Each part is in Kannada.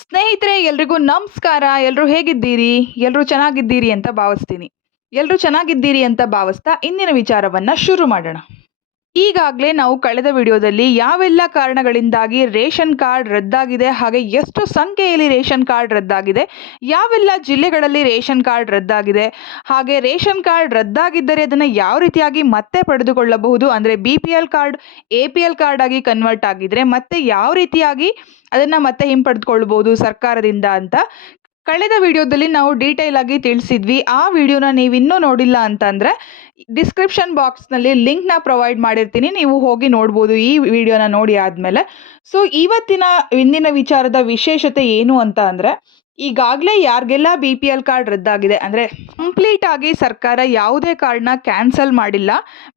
ಸ್ನೇಹಿತರೆ ಎಲ್ರಿಗೂ ನಮಸ್ಕಾರ. ಎಲ್ಲರೂ ಹೇಗಿದ್ದೀರಿ? ಎಲ್ಲರೂ ಚೆನ್ನಾಗಿದ್ದೀರಿ ಅಂತ ಭಾವಿಸ್ತೀನಿ. ಎಲ್ಲರೂ ಚೆನ್ನಾಗಿದ್ದೀರಿ ಅಂತ ಭಾವಿಸ್ತಾ ಇಂದಿನ ವಿಚಾರವನ್ನ ಶುರು ಮಾಡೋಣ. ಈಗಾಗಲೇ ನಾವು ಕಳೆದ ವಿಡಿಯೋದಲ್ಲಿ ಯಾವೆಲ್ಲ ಕಾರಣಗಳಿಂದಾಗಿ ರೇಷನ್ ಕಾರ್ಡ್ ರದ್ದಾಗಿದೆ, ಹಾಗೆ ಎಷ್ಟು ಸಂಖ್ಯೆಯಲ್ಲಿ ರೇಷನ್ ಕಾರ್ಡ್ ರದ್ದಾಗಿದೆ, ಯಾವೆಲ್ಲ ಜಿಲ್ಲೆಗಳಲ್ಲಿ ರೇಷನ್ ಕಾರ್ಡ್ ರದ್ದಾಗಿದೆ, ಹಾಗೆ ರೇಷನ್ ಕಾರ್ಡ್ ರದ್ದಾಗಿದ್ದರೆ ಅದನ್ನು ಯಾವ ರೀತಿಯಾಗಿ ಮತ್ತೆ ಪಡೆದುಕೊಳ್ಳಬಹುದು, ಅಂದರೆ BPL ಕಾರ್ಡ್ APL ಕಾರ್ಡ್ ಆಗಿ ಕನ್ವರ್ಟ್ ಆಗಿದ್ರೆ ಮತ್ತೆ ಯಾವ ರೀತಿಯಾಗಿ ಅದನ್ನು ಮತ್ತೆ ಹಿಂಪಡೆದುಕೊಳ್ಬಹುದು ಸರ್ಕಾರದಿಂದ ಅಂತ ಕಳೆದ ವಿಡಿಯೋದಲ್ಲಿ ನಾವು ಡೀಟೇಲ್ ಆಗಿ ತಿಳಿಸಿದ್ವಿ. ಆ ವಿಡಿಯೋನ ನೀವು ಇನ್ನೂ ನೋಡಿಲ್ಲ ಅಂತಂದರೆ ಡಿಸ್ಕ್ರಿಪ್ಷನ್ ಬಾಕ್ಸ್ನಲ್ಲಿ ಲಿಂಕ್ನ ಪ್ರೊವೈಡ್ ಮಾಡಿರ್ತೀನಿ, ನೀವು ಹೋಗಿ ನೋಡ್ಬೋದು ಈ ವಿಡಿಯೋನ ನೋಡಿ ಆದಮೇಲೆ. ಸೊ ಇಂದಿನ ವಿಚಾರದ ವಿಶೇಷತೆ ಏನು ಅಂತ ಅಂದರೆ, ಈಗಾಗಲೇ ಯಾರಿಗೆಲ್ಲ BPL ಕಾರ್ಡ್ ರದ್ದಾಗಿದೆ, ಅಂದರೆ ಕಂಪ್ಲೀಟ್ ಆಗಿ ಸರ್ಕಾರ ಯಾವುದೇ ಕಾರ್ಡ್ನ ಕ್ಯಾನ್ಸಲ್ ಮಾಡಿಲ್ಲ,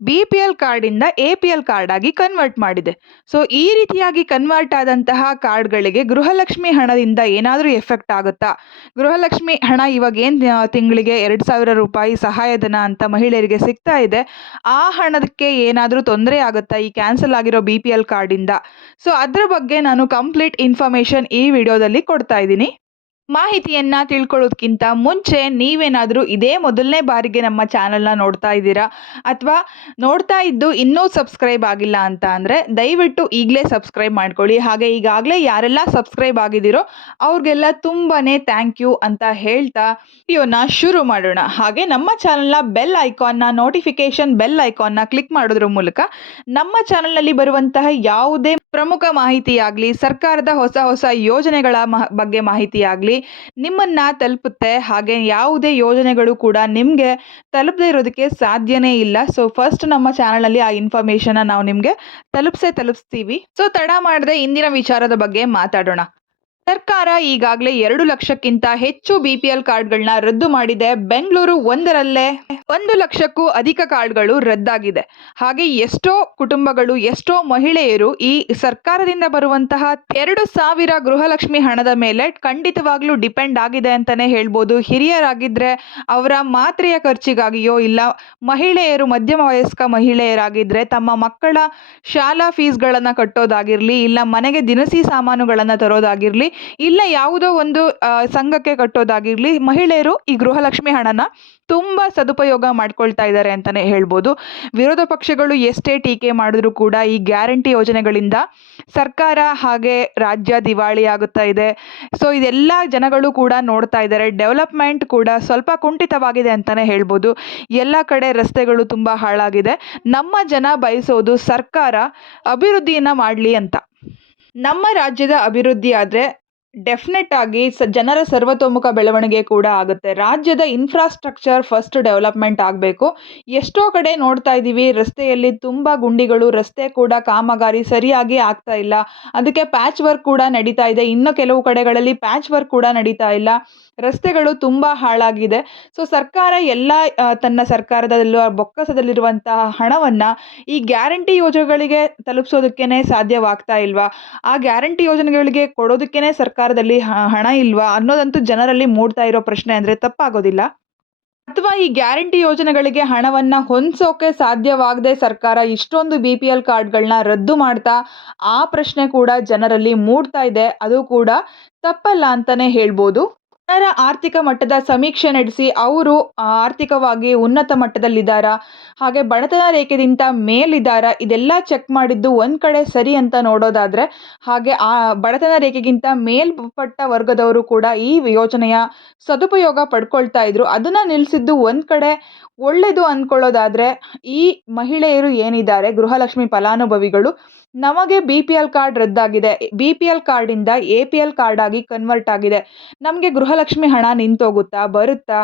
BPL ಕಾರ್ಡಿಂದ APL ಕಾರ್ಡ್ ಆಗಿ ಕನ್ವರ್ಟ್ ಮಾಡಿದೆ. ಸೊ ಈ ರೀತಿಯಾಗಿ ಕನ್ವರ್ಟ್ ಆದಂತಹ ಕಾರ್ಡ್ಗಳಿಗೆ ಗೃಹಲಕ್ಷ್ಮಿ ಹಣದಿಂದ ಏನಾದರೂ ಎಫೆಕ್ಟ್ ಆಗುತ್ತಾ? ಗೃಹಲಕ್ಷ್ಮಿ ಹಣ ಇವಾಗ ಏನು ತಿಂಗಳಿಗೆ 2,000 ರೂಪಾಯಿ ಸಹಾಯಧನ ಅಂತ ಮಹಿಳೆಯರಿಗೆ ಸಿಗ್ತಾ ಇದೆ, ಆ ಹಣಕ್ಕೆ ಏನಾದರೂ ತೊಂದರೆ ಆಗುತ್ತಾ ಈ ಕ್ಯಾನ್ಸಲ್ ಆಗಿರೋ BPL ಕಾರ್ಡಿಂದ? ಸೊ ಅದ್ರ ಬಗ್ಗೆ ನಾನು ಕಂಪ್ಲೀಟ್ ಇನ್ಫಾರ್ಮೇಷನ್ ಈ ವಿಡಿಯೋದಲ್ಲಿ ಕೊಡ್ತಾ ಇದ್ದೀನಿ. ಮಾಹಿತಿಯನ್ನು ತಿಳ್ಕೊಳ್ಳೋದಕ್ಕಿಂತ ಮುಂಚೆ ನೀವೇನಾದರೂ ಇದೇ ಮೊದಲನೇ ಬಾರಿಗೆ ನಮ್ಮ ಚಾನಲ್ನ ನೋಡ್ತಾ ಇದ್ದೀರಾ ಅಥವಾ ನೋಡ್ತಾ ಇದ್ದು ಇನ್ನೂ ಸಬ್ಸ್ಕ್ರೈಬ್ ಆಗಿಲ್ಲ ಅಂತ ಅಂದರೆ ದಯವಿಟ್ಟು ಈಗಲೇ ಸಬ್ಸ್ಕ್ರೈಬ್ ಮಾಡ್ಕೊಳ್ಳಿ. ಹಾಗೆ ಈಗಾಗಲೇ ಯಾರೆಲ್ಲ ಸಬ್ಸ್ಕ್ರೈಬ್ ಆಗಿದ್ದೀರೋ ಅವ್ರಿಗೆಲ್ಲ ತುಂಬಾ ಥ್ಯಾಂಕ್ ಯು ಅಂತ ಹೇಳ್ತಾ ವಿಡಿಯೋನ ಶುರು ಮಾಡೋಣ. ಹಾಗೆ ನಮ್ಮ ಚಾನಲ್ನ ಬೆಲ್ ಐಕಾನ್ನ ನೋಟಿಫಿಕೇಶನ್ ಬೆಲ್ ಐಕಾನ್ನ ಕ್ಲಿಕ್ ಮಾಡೋದ್ರ ಮೂಲಕ ನಮ್ಮ ಚಾನಲ್ನಲ್ಲಿ ಬರುವಂತಹ ಯಾವುದೇ ಪ್ರಮುಖ ಮಾಹಿತಿಯಾಗಲಿ, ಸರ್ಕಾರದ ಹೊಸ ಯೋಜನೆಗಳ ಬಗ್ಗೆ ಮಾಹಿತಿಯಾಗಲಿ ನಿಮ್ಮನ್ನ ತಲುಪುತ್ತೆ. ಹಾಗೆ ಯಾವುದೇ ಯೋಜನೆಗಳು ಕೂಡ ನಿಮಗೆ ತಲುಪದೇ ಇರೋದಕ್ಕೆ ಸಾಧ್ಯನೇ ಇಲ್ಲ. ಸೊ ಫಸ್ಟ್ ನಮ್ಮ ಚಾನಲಲ್ಲಿ ಆ ಇನ್ಫಾರ್ಮೇಷನ್ ನಾವು ನಿಮಗೆ ತಲುಪಿಸ್ತೀವಿ. ಸೊ ತಡ ಮಾಡದೆ ಇಂದಿನ ವಿಚಾರದ ಬಗ್ಗೆ ಮಾತಾಡೋಣ. ಸರ್ಕಾರ ಈಗಾಗಲೇ 2 ಲಕ್ಷಕ್ಕಿಂತ ಹೆಚ್ಚು BPL ಕಾರ್ಡ್ಗಳನ್ನ ರದ್ದು ಮಾಡಿದೆ. ಬೆಂಗಳೂರು ಒಂದರಲ್ಲೇ 1 ಲಕ್ಷಕ್ಕೂ ಅಧಿಕ ಕಾರ್ಡ್ಗಳು ರದ್ದಾಗಿದೆ. ಹಾಗೆ ಎಷ್ಟೋ ಕುಟುಂಬಗಳು, ಎಷ್ಟೋ ಮಹಿಳೆಯರು ಈ ಸರ್ಕಾರದಿಂದ ಬರುವಂತಹ 2,000 ಗೃಹಲಕ್ಷ್ಮಿ ಹಣದ ಮೇಲೆ ಖಂಡಿತವಾಗ್ಲೂ ಡಿಪೆಂಡ್ ಆಗಿದೆ ಅಂತಾನೆ ಹೇಳ್ಬೋದು. ಹಿರಿಯರಾಗಿದ್ರೆ ಅವರ ಮಾತ್ರೆಯ ಖರ್ಚಿಗಾಗಿಯೋ, ಇಲ್ಲ ಮಹಿಳೆಯರು ಮಧ್ಯಮ ವಯಸ್ಕ ಮಹಿಳೆಯರಾಗಿದ್ರೆ ತಮ್ಮ ಮಕ್ಕಳ ಶಾಲಾ ಫೀಸ್ಗಳನ್ನು ಕಟ್ಟೋದಾಗಿರಲಿ, ಇಲ್ಲ ಮನೆಗೆ ದಿನಸಿ ಸಾಮಾನುಗಳನ್ನು ತರೋದಾಗಿರಲಿ, ಇಲ್ಲ ಯಾವುದೋ ಒಂದು ಸಂಘಕ್ಕೆ ಕಟ್ಟೋದಾಗಿರಲಿ, ಮಹಿಳೆಯರು ಈ ಗೃಹಲಕ್ಷ್ಮಿ ಹಣನ ತುಂಬ ಸದುಪಯೋಗ ಮಾಡ್ಕೊಳ್ತಾ ಇದ್ದಾರೆ ಅಂತಲೇ ಹೇಳ್ಬೋದು. ವಿರೋಧ ಪಕ್ಷಗಳು ಎಷ್ಟೇ ಟೀಕೆ ಮಾಡಿದ್ರು ಕೂಡ ಈ ಗ್ಯಾರಂಟಿ ಯೋಜನೆಗಳಿಂದ ಸರ್ಕಾರ ಹಾಗೆ ರಾಜ್ಯ ದಿವಾಳಿ ಆಗುತ್ತಾ ಇದೆ. ಸೊ ಇದೆಲ್ಲ ಜನಗಳು ಕೂಡ ನೋಡ್ತಾ ಇದ್ದಾರೆ. ಡೆವಲಪ್ಮೆಂಟ್ ಕೂಡ ಸ್ವಲ್ಪ ಕುಂಠಿತವಾಗಿದೆ ಅಂತಲೇ ಹೇಳ್ಬೋದು. ಎಲ್ಲ ಕಡೆ ರಸ್ತೆಗಳು ತುಂಬ ಹಾಳಾಗಿದೆ. ನಮ್ಮ ಜನ ಬಯಸೋದು ಸರ್ಕಾರ ಅಭಿವೃದ್ಧಿಯನ್ನು ಮಾಡಲಿ ಅಂತ. ನಮ್ಮ ರಾಜ್ಯದ ಅಭಿವೃದ್ಧಿ ಆದರೆ ಡೆಫಿನೆಟ್ ಆಗಿ ಜನರ ಸರ್ವತೋಮುಖ ಬೆಳವಣಿಗೆ ಕೂಡ ಆಗುತ್ತೆ. ರಾಜ್ಯದ ಇನ್ಫ್ರಾಸ್ಟ್ರಕ್ಚರ್ ಫಸ್ಟ್ ಡೆವಲಪ್ಮೆಂಟ್ ಆಗಬೇಕು. ಎಷ್ಟೋ ಕಡೆ ನೋಡ್ತಾ ಇದ್ದೀವಿ, ರಸ್ತೆಯಲ್ಲಿ ತುಂಬ ಗುಂಡಿಗಳು, ರಸ್ತೆ ಕೂಡ ಕಾಮಗಾರಿ ಸರಿಯಾಗಿ ಆಗ್ತಾ ಇಲ್ಲ. ಅದಕ್ಕೆ ಪ್ಯಾಚ್ ವರ್ಕ್ ಕೂಡ ನಡೀತಾ ಇದೆ. ಇನ್ನು ಕೆಲವು ಕಡೆಗಳಲ್ಲಿ ಪ್ಯಾಚ್ ವರ್ಕ್ ಕೂಡ ನಡೀತಾ ಇಲ್ಲ. ರಸ್ತೆಗಳು ತುಂಬ ಹಾಳಾಗಿದೆ. ಸೊ ಸರ್ಕಾರ ಎಲ್ಲ ತನ್ನ ಸರ್ಕಾರದಲ್ಲಿರುವ ಬೊಕ್ಕಸದಲ್ಲಿರುವಂತಹ ಹಣವನ್ನು ಈ ಗ್ಯಾರಂಟಿ ಯೋಜನೆಗಳಿಗೆ ತಲುಪಿಸೋದಕ್ಕೇ ಸಾಧ್ಯವಾಗ್ತಾ ಇಲ್ವಾ? ಆ ಗ್ಯಾರಂಟಿ ಯೋಜನೆಗಳಿಗೆ ಕೊಡೋದಕ್ಕೇ ಸರ್ಕಾರದಲ್ಲಿ ಹಣ ಇಲ್ವಾ ಅನ್ನೋದಂತೂ ಜನರಲ್ಲಿ ಮೂಡ್ತಾ ಇರೋ ಪ್ರಶ್ನೆ ಅಂದರೆ ತಪ್ಪಾಗೋದಿಲ್ಲ. ಅಥವಾ ಈ ಗ್ಯಾರಂಟಿ ಯೋಜನೆಗಳಿಗೆ ಹಣವನ್ನು ಹೊಂದಿಸೋಕೆ ಸಾಧ್ಯವಾಗದೆ ಸರ್ಕಾರ ಇಷ್ಟೊಂದು BPL ಕಾರ್ಡ್ಗಳನ್ನ ರದ್ದು ಮಾಡ್ತಾ ಆ ಪ್ರಶ್ನೆ ಕೂಡ ಜನರಲ್ಲಿ ಮೂಡ್ತಾ ಇದೆ. ಅದು ಕೂಡ ತಪ್ಪಲ್ಲ ಅಂತಲೇ ಹೇಳ್ಬೋದು. ಜನರ ಆರ್ಥಿಕ ಮಟ್ಟದ ಸಮೀಕ್ಷೆ ನಡೆಸಿ ಅವರು ಆರ್ಥಿಕವಾಗಿ ಉನ್ನತ ಮಟ್ಟದಲ್ಲಿದ್ದಾರಾ, ಹಾಗೆ ಬಡತನ ರೇಖೆಗಿಂತ ಮೇಲಿದ್ದಾರಾ, ಇದೆಲ್ಲ ಚೆಕ್ ಮಾಡಿದ್ದು ಒಂದು ಕಡೆ ಸರಿ ಅಂತ ನೋಡೋದಾದರೆ, ಹಾಗೆ ಆ ಬಡತನ ರೇಖೆಗಿಂತ ಮೇಲ್ಪಟ್ಟ ವರ್ಗದವರು ಕೂಡ ಈ ಯೋಜನೆಯ ಸದುಪಯೋಗ ಪಡ್ಕೊಳ್ತಾ ಇದ್ರು. ಅದನ್ನು ನಿಲ್ಲಿಸಿದ್ದು ಒಂದು ಕಡೆ ಒಳ್ಳೆಯದು ಅಂದ್ಕೊಳ್ಳೋದಾದರೆ, ಈ ಮಹಿಳೆಯರು ಏನಿದ್ದಾರೆ ಗೃಹಲಕ್ಷ್ಮಿ ಫಲಾನುಭವಿಗಳು, ನಮಗೆ BPL ಕಾರ್ಡ್ ರದ್ದಾಗಿದೆ, BPL ಕಾರ್ಡಿಂದ APL ಕಾರ್ಡ್ ಆಗಿ ಕನ್ವರ್ಟ್ ಆಗಿದೆ, ನಮಗೆ ಗೃಹಲಕ್ಷ್ಮಿ ಹಣ ನಿಂತೋಗುತ್ತಾ ಬರುತ್ತಾ,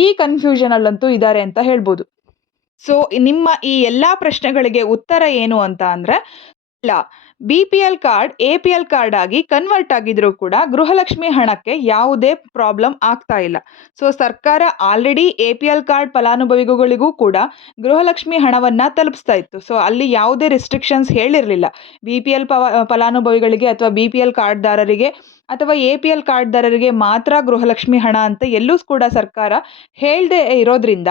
ಈ ಕನ್ಫ್ಯೂಷನಲ್ಲಂತೂ ಇದ್ದಾರೆ ಅಂತ ಹೇಳ್ಬೋದು. ಸೊ ನಿಮ್ಮ ಈ ಎಲ್ಲ ಪ್ರಶ್ನೆಗಳಿಗೆ ಉತ್ತರ ಏನು ಅಂತ ಅಂದರೆ, ಇಲ್ಲ, BPL ಕಾರ್ಡ್ APL ಕಾರ್ಡ್ ಆಗಿ ಕನ್ವರ್ಟ್ ಆಗಿದ್ರೂ ಕೂಡ ಗೃಹಲಕ್ಷ್ಮಿ ಹಣಕ್ಕೆ ಯಾವುದೇ ಪ್ರಾಬ್ಲಮ್ ಆಗ್ತಾ ಇಲ್ಲ. ಸೊ ಸರ್ಕಾರ ಆಲ್ರೆಡಿ APL ಕಾರ್ಡ್ ಫಲಾನುಭವಿಗಳಿಗೂ ಕೂಡ ಗೃಹಲಕ್ಷ್ಮಿ ಹಣವನ್ನು ತಲುಪಿಸ್ತಾ ಇತ್ತು. ಸೊ ಅಲ್ಲಿ ಯಾವುದೇ ರೆಸ್ಟ್ರಿಕ್ಷನ್ಸ್ ಹೇಳಿರಲಿಲ್ಲ. BPL ಫಲಾನುಭವಿಗಳಿಗೆ ಅಥವಾ BPL ಕಾರ್ಡ್ದಾರರಿಗೆ ಅಥವಾ APL ಕಾರ್ಡ್ದಾರರಿಗೆ ಮಾತ್ರ ಗೃಹಲಕ್ಷ್ಮಿ ಹಣ ಅಂತ ಎಲ್ಲೂ ಕೂಡ ಸರ್ಕಾರ ಹೇಳದೇ ಇರೋದ್ರಿಂದ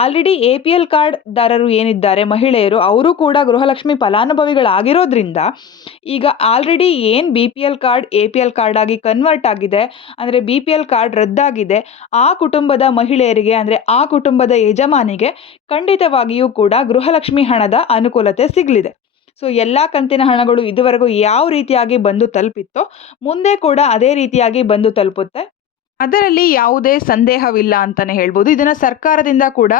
ಆಲ್ರೆಡಿ APL ಕಾರ್ಡ್ದಾರರು ಏನಿದ್ದಾರೆ ಮಹಿಳೆಯರು ಅವರು ಕೂಡ ಗೃಹಲಕ್ಷ್ಮಿ ಫಲಾನುಭವಿಗಳಾಗಿರೋದ್ರಿಂದ ಈಗ ಆಲ್ರೆಡಿ ಏನು BPL ಕಾರ್ಡ್ APL ಕಾರ್ಡ್ ಆಗಿ ಕನ್ವರ್ಟ್ ಆಗಿದೆ, ಅಂದರೆ BPL ಕಾರ್ಡ್ ರದ್ದಾಗಿದೆ, ಆ ಕುಟುಂಬದ ಮಹಿಳೆಯರಿಗೆ ಅಂದರೆ ಆ ಕುಟುಂಬದ ಯಜಮಾನಿಗೆ ಖಂಡಿತವಾಗಿಯೂ ಕೂಡ ಗೃಹಲಕ್ಷ್ಮಿ ಹಣದ ಅನುಕೂಲತೆ ಸಿಗಲಿದೆ. ಸೊ ಎಲ್ಲ ಕಂತಿನ ಹಣಗಳು ಇದುವರೆಗೂ ಯಾವ ರೀತಿಯಾಗಿ ಬಂದು ತಲುಪಿತ್ತೋ ಮುಂದೆ ಕೂಡ ಅದೇ ರೀತಿಯಾಗಿ ಬಂದು ತಲುಪುತ್ತೆ. ಅದರಲ್ಲಿ ಯಾವುದೇ ಸಂದೇಹವಿಲ್ಲ ಅಂತಲೇ ಹೇಳ್ಬೋದು. ಇದನ್ನು ಸರ್ಕಾರದಿಂದ ಕೂಡ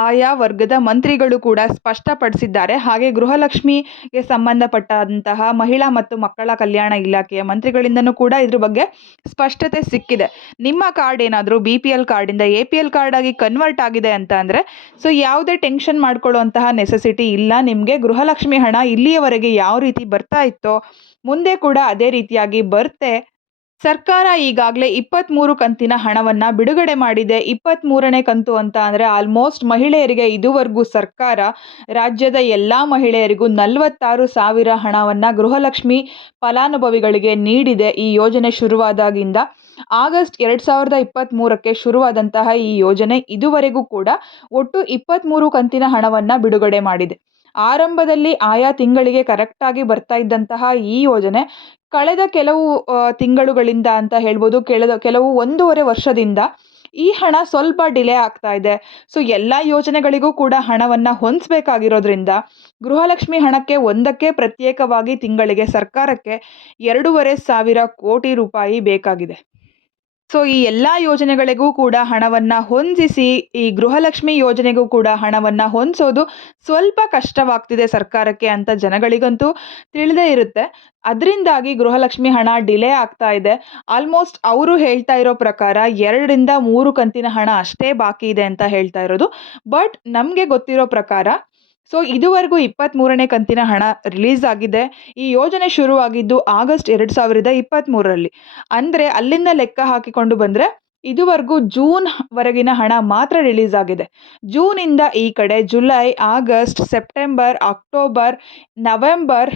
ಆಯಾ ವರ್ಗದ ಮಂತ್ರಿಗಳು ಕೂಡ ಸ್ಪಷ್ಟಪಡಿಸಿದ್ದಾರೆ. ಹಾಗೆ ಗೃಹಲಕ್ಷ್ಮಿಗೆ ಸಂಬಂಧಪಟ್ಟಂತಹ ಮಹಿಳಾ ಮತ್ತು ಮಕ್ಕಳ ಕಲ್ಯಾಣ ಇಲಾಖೆಯ ಮಂತ್ರಿಗಳಿಂದನೂ ಕೂಡ ಇದ್ರ ಬಗ್ಗೆ ಸ್ಪಷ್ಟತೆ ಸಿಕ್ಕಿದೆ. ನಿಮ್ಮ ಕಾರ್ಡ್ ಏನಾದರೂ BPL ಕಾರ್ಡಿಂದ APL ಕಾರ್ಡ್ ಆಗಿ ಕನ್ವರ್ಟ್ ಆಗಿದೆ ಅಂತ ಅಂದರೆ ಸೊ ಯಾವುದೇ ಟೆನ್ಷನ್ ಮಾಡ್ಕೊಳ್ಳುವಂತಹ ನೆಸೆಸಿಟಿ ಇಲ್ಲ. ನಿಮಗೆ ಗೃಹಲಕ್ಷ್ಮಿ ಹಣ ಇಲ್ಲಿಯವರೆಗೆ ಯಾವ ರೀತಿ ಬರ್ತಾ ಇತ್ತೋ ಮುಂದೆ ಕೂಡ ಅದೇ ರೀತಿಯಾಗಿ ಬರುತ್ತೆ. ಸರ್ಕಾರ ಈಗಾಗಲೇ 23 ಕಂತಿನ ಹಣವನ್ನು ಬಿಡುಗಡೆ ಮಾಡಿದೆ. 23ನೇ ಕಂತು ಅಂತ ಅಂದರೆ ಆಲ್ಮೋಸ್ಟ್ ಮಹಿಳೆಯರಿಗೆ ಇದುವರೆಗೂ ಸರ್ಕಾರ ರಾಜ್ಯದ ಎಲ್ಲ ಮಹಿಳೆಯರಿಗೂ 46,000 ಹಣವನ್ನು ಗೃಹಲಕ್ಷ್ಮಿ ಫಲಾನುಭವಿಗಳಿಗೆ ನೀಡಿದೆ. ಈ ಯೋಜನೆ ಶುರುವಾದಾಗಿಂದ ಆಗಸ್ಟ್ 2023ಕ್ಕೆ ಶುರುವಾದಂತಹ ಈ ಯೋಜನೆ ಇದುವರೆಗೂ ಕೂಡ ಒಟ್ಟು 23 ಕಂತಿನ ಹಣವನ್ನು ಬಿಡುಗಡೆ ಮಾಡಿದೆ. ಆರಂಭದಲ್ಲಿ ಆಯಾ ತಿಂಗಳಿಗೆ ಕರೆಕ್ಟಾಗಿ ಬರ್ತಾ ಇದ್ದಂತಹ ಈ ಯೋಜನೆ ಕಳೆದ ಕೆಲವು ತಿಂಗಳುಗಳಿಂದ ಅಂತ ಹೇಳ್ಬೋದು, ಕೆಲವು 1.5 ವರ್ಷದಿಂದ ಈ ಹಣ ಸ್ವಲ್ಪ ಡಿಲೇ ಆಗ್ತಾ ಇದೆ. ಸೊ ಎಲ್ಲ ಯೋಜನೆಗಳಿಗೂ ಕೂಡ ಹಣವನ್ನು ಹೊಂದಿಸಬೇಕಾಗಿರೋದ್ರಿಂದ ಗೃಹಲಕ್ಷ್ಮಿ ಹಣಕ್ಕೆ ಒಂದಕ್ಕೆ ಪ್ರತ್ಯೇಕವಾಗಿ ತಿಂಗಳಿಗೆ ಸರ್ಕಾರಕ್ಕೆ 2,500 ಕೋಟಿ ರೂಪಾಯಿ ಬೇಕಾಗಿದೆ. ಸೊ ಈ ಎಲ್ಲ ಯೋಜನೆಗಳಿಗೂ ಕೂಡ ಹಣವನ್ನು ಹೊಂದಿಸಿ ಈ ಗೃಹಲಕ್ಷ್ಮಿ ಯೋಜನೆಗೂ ಕೂಡ ಹಣವನ್ನು ಹೊಂದಿಸೋದು ಸ್ವಲ್ಪ ಕಷ್ಟವಾಗ್ತಿದೆ ಸರ್ಕಾರಕ್ಕೆ ಅಂತ ಜನಗಳಿಗಂತೂ ತಿಳಿದೇ ಇರುತ್ತೆ. ಅದರಿಂದಾಗಿ ಗೃಹಲಕ್ಷ್ಮಿ ಹಣ ಡಿಲೇ ಆಗ್ತಾ ಇದೆ. ಆಲ್ಮೋಸ್ಟ್ ಅವರು ಹೇಳ್ತಾ ಇರೋ ಪ್ರಕಾರ 2ರಿಂದ 3 ಕಂತಿನ ಹಣ ಅಷ್ಟೇ ಬಾಕಿ ಇದೆ ಅಂತ ಹೇಳ್ತಾ ಇರೋದು. ಬಟ್ ನಮಗೆ ಗೊತ್ತಿರೋ ಪ್ರಕಾರ ಸೊ ಇದುವರೆಗೂ 23ನೇ ಕಂತಿನ ಹಣ ರಿಲೀಸ್ ಆಗಿದೆ. ಈ ಯೋಜನೆ ಶುರುವಾಗಿದ್ದು ಆಗಸ್ಟ್ 2023ರಲ್ಲಿ. ಅಂದರೆ ಅಲ್ಲಿಂದ ಲೆಕ್ಕ ಹಾಕಿಕೊಂಡು ಬಂದರೆ ಇದುವರೆಗೂ ಜೂನ್ ವರೆಗಿನ ಹಣ ಮಾತ್ರ ರಿಲೀಸ್ ಆಗಿದೆ. ಜೂನಿಂದ ಈ ಕಡೆ July, August, September, October, November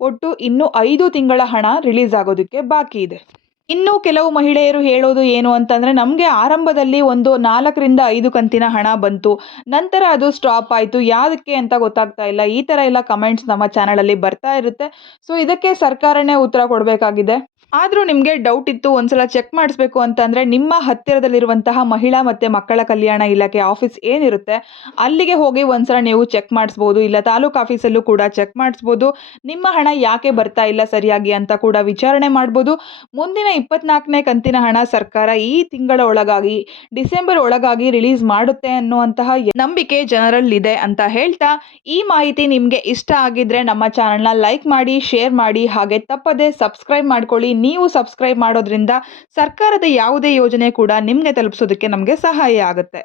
ಒಟ್ಟು ಇನ್ನೂ 5 ತಿಂಗಳ ಹಣ ರಿಲೀಸ್ ಆಗೋದಕ್ಕೆ ಬಾಕಿ ಇದೆ. ಇನ್ನು ಕೆಲವು ಮಹಿಳೆಯರು ಹೇಳೋದು ಏನು ಅಂತಂದರೆ ನಮಗೆ ಆರಂಭದಲ್ಲಿ ಒಂದು 4ರಿಂದ 5 ಕಂತಿನ ಹಣ ಬಂತು, ನಂತರ ಅದು ಸ್ಟಾಪ್ ಆಯಿತು, ಯಾವುದಕ್ಕೆ ಅಂತ ಗೊತ್ತಾಗ್ತಾ ಇಲ್ಲ. ಈ ಥರ ಎಲ್ಲ ಕಮೆಂಟ್ಸ್ ನಮ್ಮ ಚಾನಲಲ್ಲಿ ಬರ್ತಾ ಇರುತ್ತೆ. ಸೊ ಇದಕ್ಕೆ ಸರ್ಕಾರನೇ ಉತ್ತರ ಕೊಡಬೇಕಾಗಿದೆ. ಆದರೂ ನಿಮಗೆ ಡೌಟ್ ಇತ್ತು, ಒಂದ್ಸಲ ಚೆಕ್ ಮಾಡಿಸ್ಬೇಕು ಅಂತಂದರೆ ನಿಮ್ಮ ಹತ್ತಿರದಲ್ಲಿರುವಂತಹ ಮಹಿಳಾ ಮತ್ತು ಮಕ್ಕಳ ಕಲ್ಯಾಣ ಇಲಾಖೆ ಆಫೀಸ್ ಏನಿರುತ್ತೆ ಅಲ್ಲಿಗೆ ಹೋಗಿ ಒಂದ್ಸಲ ನೀವು ಚೆಕ್ ಮಾಡಿಸ್ಬೋದು. ಇಲ್ಲ ತಾಲೂಕು ಆಫೀಸಲ್ಲೂ ಕೂಡ ಚೆಕ್ ಮಾಡಿಸ್ಬೋದು. ನಿಮ್ಮ ಹಣ ಯಾಕೆ ಬರ್ತಾ ಇಲ್ಲ ಸರಿಯಾಗಿ ಅಂತ ಕೂಡ ವಿಚಾರಣೆ ಮಾಡ್ಬೋದು. ಮುಂದಿನ 24ನೇ ಕಂತಿನ ಹಣ ಸರ್ಕಾರ ಈ ತಿಂಗಳ ಒಳಗಾಗಿ ಡಿಸೆಂಬರ್ ಒಳಗಾಗಿ ರಿಲೀಸ್ ಮಾಡುತ್ತೆ ಅನ್ನುವಂತಹ ನಂಬಿಕೆ ಜನರಲ್ಲಿದೆ ಅಂತ ಹೇಳ್ತಾ, ಈ ಮಾಹಿತಿ ನಿಮಗೆ ಇಷ್ಟ ಆಗಿದ್ರೆ ನಮ್ಮ ಚಾನಲ್ನ ಲೈಕ್ ಮಾಡಿ, ಶೇರ್ ಮಾಡಿ, ಹಾಗೆ ತಪ್ಪದೆ ಸಬ್ಸ್ಕ್ರೈಬ್ ಮಾಡ್ಕೊಳ್ಳಿ. ನೀವು ಸಬ್ಸ್ಕ್ರೈಬ್ ಮಾಡೋದ್ರಿಂದ ಸರ್ಕಾರದ ಯಾವುದೇ ಯೋಜನೆ ಕೂಡ ನಿಮಗೆ ತಲುಪಿಸೋದಕ್ಕೆ ನಮಗೆ ಸಹಾಯ ಆಗುತ್ತೆ.